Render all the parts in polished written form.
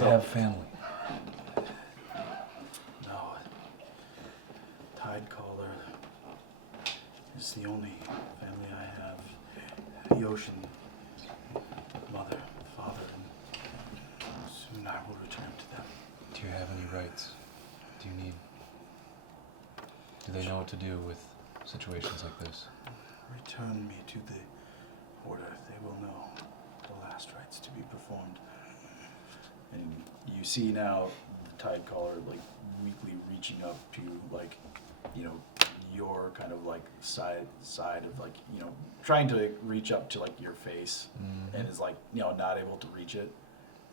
have family? No. Tide Caller is the only family I have. The ocean, mother, father, and soon I will return to them. Do you have any rights? Do they know what to do with situations like this? Return me to the Order. They will know the last rites to be performed. And you see now the Tide Caller like weakly reaching up to like, your kind of like side of like, trying to reach up to like your face, and is like, not able to reach it.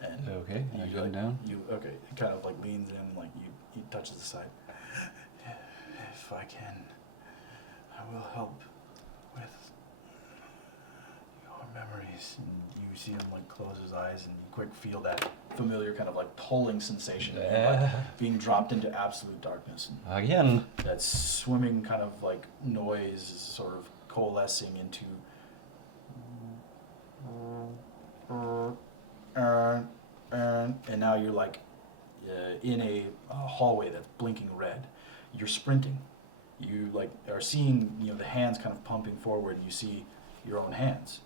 And okay, I go down. It kind of like leans in, like he touches the side. If I can, I will help with your memories. And you see him like close his eyes, and you quick feel that familiar kind of like pulling sensation, like being dropped into absolute darkness. And again. that swimming kind of like noise is sort of coalescing into and now you're like in a hallway that's blinking red. You're sprinting. You like are seeing the hands kind of pumping forward. You see your own hands.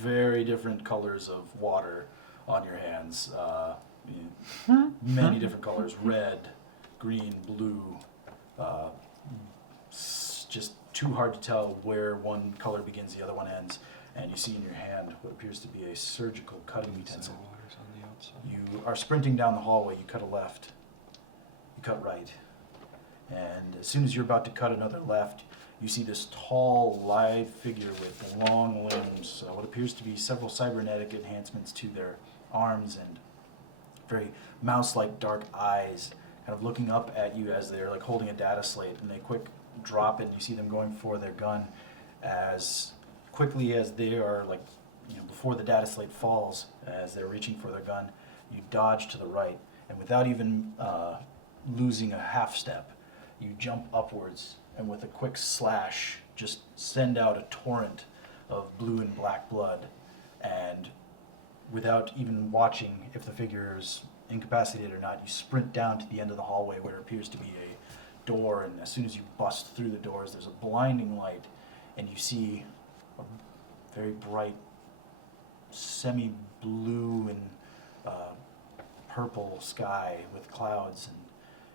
Very different colors of water on your hands. Many different colors: red, green, blue. Just too hard to tell where one color begins, the other one ends. And you see in your hand what appears to be a surgical cutting utensil. You are sprinting down the hallway. You cut a left. You cut right. And as soon as you're about to cut another left, you see this tall, lithe figure with long limbs, what appears to be several cybernetic enhancements to their arms and very mouse-like dark eyes, kind of looking up at you as they're like holding a data slate, and they quick drop it, and you see them going for their gun as quickly as they are like, before the data slate falls, as they're reaching for their gun, you dodge to the right, and without even losing a half step, you jump upwards, and with a quick slash, just send out a torrent of blue and black blood, and without even watching if the figure is incapacitated or not, you sprint down to the end of the hallway where it appears to be a door, and as soon as you bust through the doors, there's a blinding light, and you see a very bright semi-blue and purple sky with clouds, and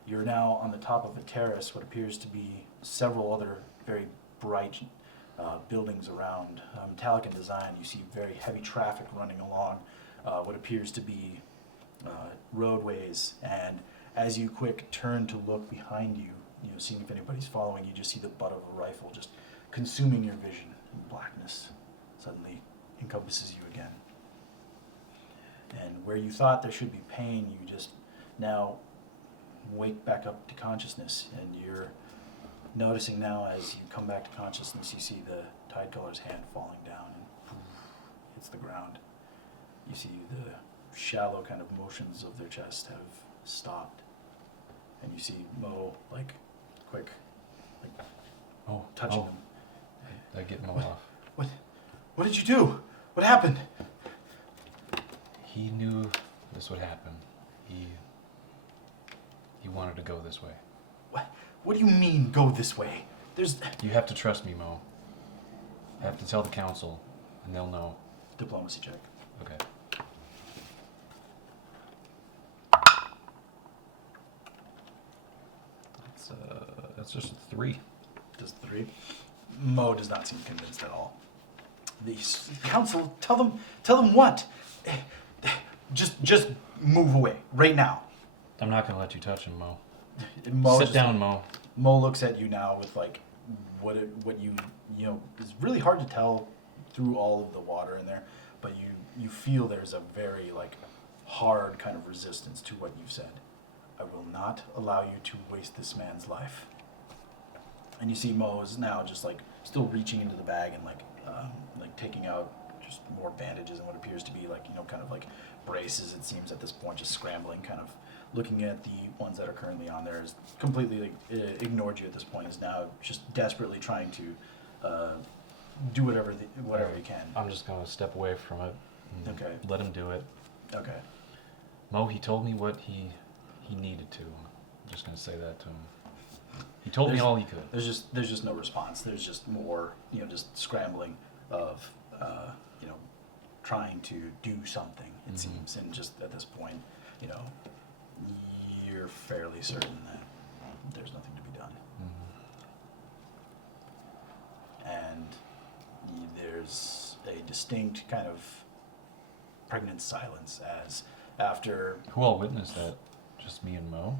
you're now on the top of a terrace, what appears to be several other very bright buildings around, metallic in design. You see very heavy traffic running along what appears to be roadways, and as you quick turn to look behind you, seeing if anybody's following, you just see the butt of a rifle just consuming your vision, and blackness suddenly encompasses you again. And where you thought there should be pain, you just now wake back up to consciousness, and you're noticing now as you come back to consciousness, you see the Tide Caller's hand falling down and poof, hits the ground. You see the shallow kind of motions of their chest have stopped, and you see Mo like quick, like touching them. I get Mo off. What did you do? What happened? He knew this would happen. He wanted to go this way. What do you mean, go this way? You have to trust me, Mo. I have to tell the council, and they'll know. Diplomacy check. Okay. That's just 3. Just 3. Mo does not seem convinced at all. The council, tell them what? Just move away right now. I'm not gonna let you touch him, Mo. Sit down, Mo. Mo looks at you now with like what you is really hard to tell through all of the water in there, but you feel there's a very like hard kind of resistance to what you've said. I will not allow you to waste this man's life. And you see Mo is now just like still reaching into the bag and like taking out just more bandages and what appears to be like kind of like braces. It seems at this point, just scrambling, kind of looking at the ones that are currently on there. Is completely ignored you at this point. Is now just desperately trying to do whatever he can. I'm just gonna step away from it Okay. Let him do it. Okay. Mo, he told me what he needed to. I'm just gonna say that to him. He told me all he could. There's just no response. There's just more, just scrambling of, trying to do something. It seems, and just at this point, you're fairly certain that there's nothing to be done. And there's a distinct kind of pregnant silence as after. Who all witnessed that? Just me and Mo,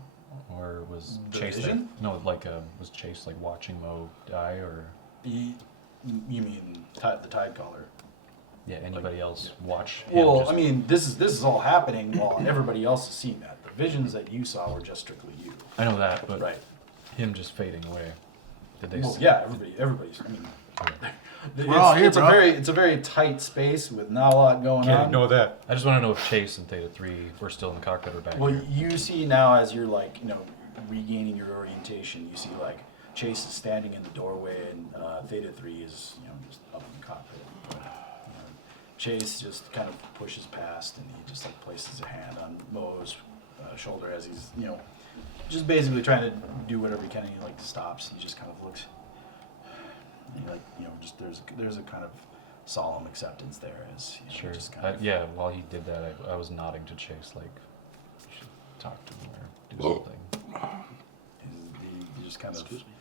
or was The Chase? vision? Was Chase like watching Mo die, or? You mean the tide caller? Yeah. Anybody else watch? Him Well, just- I mean, this is all happening while everybody else is seeing that. The visions that you saw were just strictly you. I know that, but Right. him just fading away. Did they? Well, see? yeah, everybody's. I mean, Okay. We're all here, it's bro. a very tight space with not a lot going on. that. I just want to know if Chase and Theta 3 were still in the cockpit or back Well, here. you see now as you're regaining your orientation, you see Chase is standing in the doorway and Theta 3 is just up in the cockpit. Chase just kind of pushes past and he just places a hand on Mo's shoulder as he's just basically trying to do whatever he can. And he stops and he just kind of looks. And just there's a kind of solemn acceptance there as Sure. just kind of. Yeah. While he did that, I was nodding to Chase, like, you should talk to him or do something. He just kind of. Excuse me.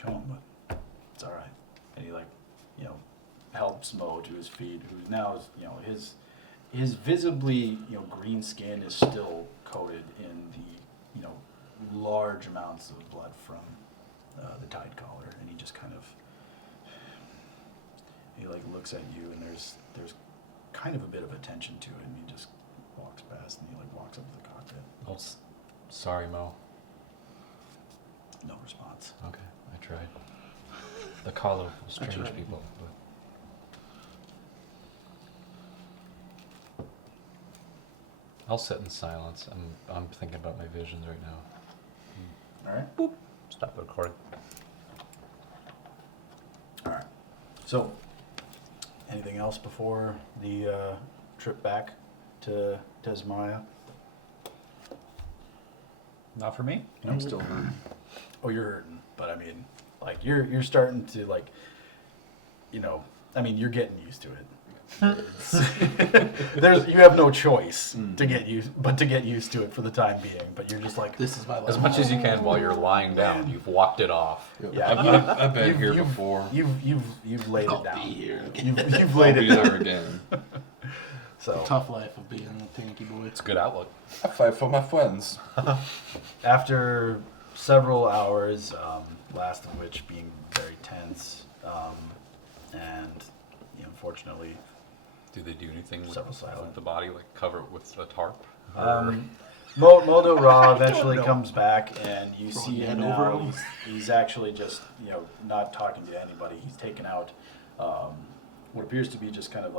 Come on, bud. It's all right. And he helps Mo to his feet, who now is his visibly green skin is still coated in the large amounts of blood from the tide collar, and he just kind of looks at you, and there's kind of a bit of attention to it, and he just walks past and he walks up to the cockpit. Oh, sorry, Mo. No response. Okay, I tried. The collar will strange right. people. But I'll sit in silence. I'm thinking about my visions right now. All right. Stop the recording. All right. So, anything else before the trip back to Tasmania? Not for me. I'm still hurt. Oh, you're hurting, but I mean, you're starting to you're getting used to it. You have no choice to get used to it for the time being. But you're just This is my life. As much as you can while you're lying down, you've walked it off. yeah. I've been here you've- before. You've laid I'll it down. be here. You've I'll laid be it down. there again. So Tough life of being a tanky boy. It's a good outlook. I fight for my friends. after several hours, last of which being very tense, and unfortunately. Do they do anything with, Several silent. with the body, like cover it with a tarp? Modo Ra eventually comes back, and you Throwing see your him head over now. him. He's actually just not talking to anybody. He's taken out what appears to be just kind of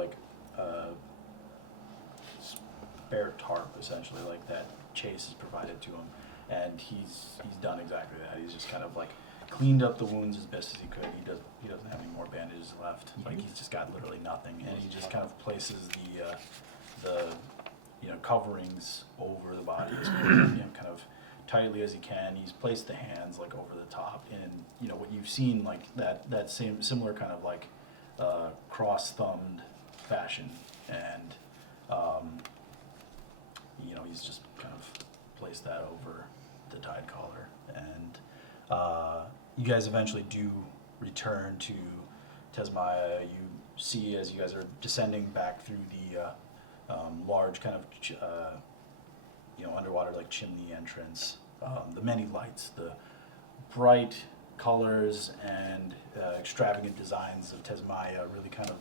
spare tarp, essentially, that Chase has provided to him, and he's done exactly that. He's just kind of cleaned up the wounds as best as he could. He doesn't have any more bandages left. He's just got literally nothing, and he just kind of places the coverings over the body as kind of tightly as he can. He's placed the hands over the top in what you've seen that same similar kind of cross-thumbed fashion, and he's just kind of placed that over the tide collar, and you guys eventually do return to Tasmania. You see as you guys are descending back through the large kind of underwater chimney entrance, the many lights, the bright colors and extravagant designs of Tasmania really kind of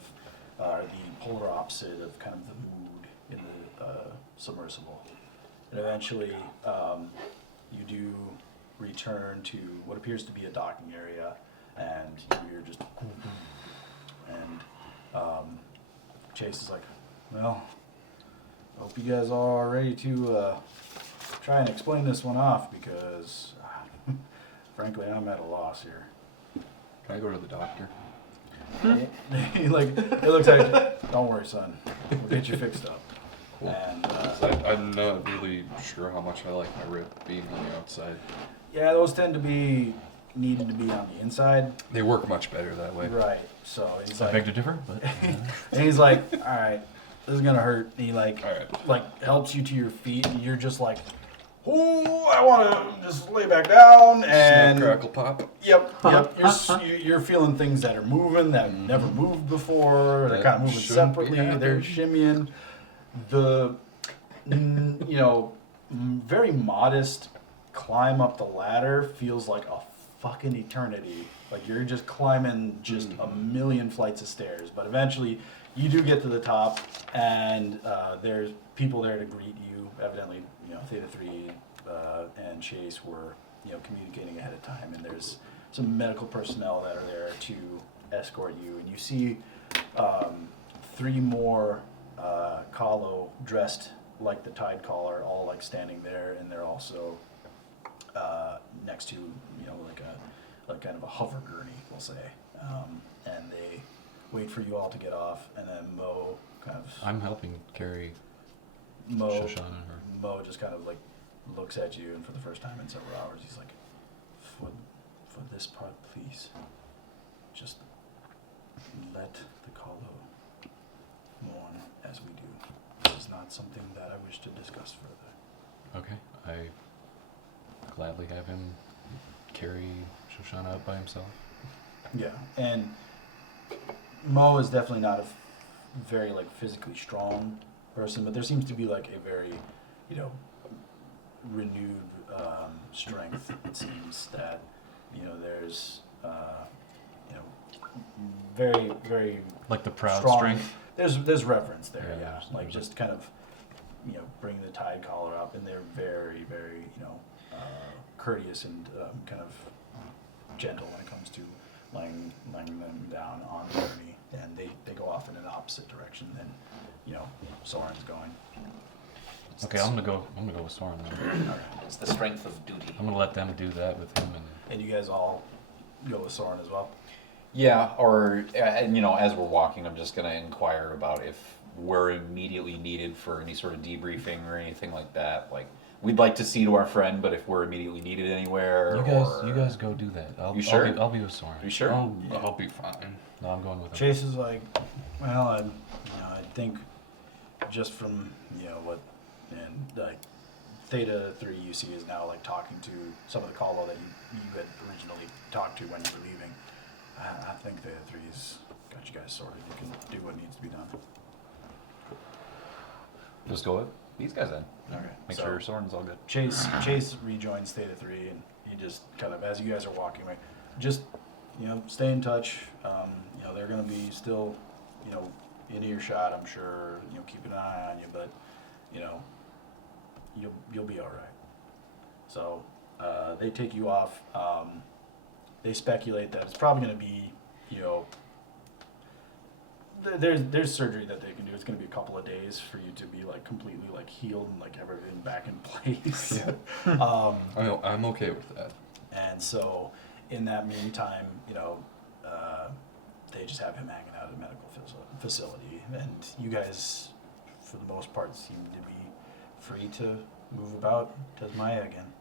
are the polar opposite of kind of the mood in the submersible. And eventually you do return to what appears to be a docking area, and you're just and Chase is well, hope you guys are ready to try and explain this one off, because frankly I'm at a loss here. Can I go to the doctor? He looks at you. Don't worry, son. We'll get you fixed up. Cool. And 'Cause I'm not really sure how much I like my rib being on the outside. yeah, those tend to be needed to be on the inside. They work much better that way. Right. So he's I like, beg to differ, but and he's like, all right, this is gonna hurt. And he like, All right. like helps you to your feet, and you're just like, oh, I want to just lay back down. And Snap, crackle, pop. yep. You're feeling things that are moving that never moved before. They're That kind of moving shouldn't be separately. They're shimmying. The very modest climb up the ladder feels like a fucking eternity. Like you're just climbing just a million flights of stairs. But eventually you do get to the top, and there's people there to greet you. Evidently, Theta 3 and Chase were, communicating ahead of time, and there's some medical personnel that are there to escort you. And you see 3 more Kahlo dressed like the Tide Caller, all like standing there, and they're also next to like kind of a hover gurney, we'll say, and they wait for you all to get off, and then Mo I'm helping carry Mo Shoshana. just kind of like looks at you, and for the first time in several hours, he's like, for this part, please, just let the Kahlo mourn as we do. This is not something that I wish to discuss further. Okay, I gladly have him carry Shoshana up by himself. Yeah, and Mo is definitely not a very like physically strong person, but there seems to be like a very, renewed strength. It seems that there's very very Like the proud strong strength. There's reverence there, Yeah, yeah. there's- Like there's just kind of bring the Tide Collar up, and they're very very courteous and kind of gentle when it comes to laying them down on the journey, and they go off in an opposite direction than Soren's going. Okay, I'm gonna go with Soren then. It's the strength of duty. I'm gonna let them do that with him, and And you guys all go with Soren as well. Yeah, or as we're walking, I'm just gonna inquire about if we're immediately needed for any sort of debriefing or anything like that. Like, we'd like to see to our friend, but if we're immediately needed anywhere, you guys go do that. You sure? I'll be with Soren. Are you sure? I'll be fine. No, I'm going with him. Chase is like, well, I think just from what, and like Theta 3 you see is now like talking to some of the Kahlo that you had originally talked to when you were leaving. I think Theta 3's got you guys sorted. You can do what needs to be done. Just go with these guys then. Okay. Make So sure Soren's all good. Chase rejoins Theta 3, and he just kind of, as you guys are walking away, just stay in touch. They're going to be still in earshot, I'm sure. Keep an eye on you, but you'll be all right. So they take you off. They speculate that it's probably going to be there's surgery that they can do. It's going to be a couple of days for you to be like completely like healed and like everything back in place. Yeah. I'm okay with that. And so in that meantime, they just have him hanging out at a medical facility, and you guys, for the most part, seem to be free to move about. Does Maya again?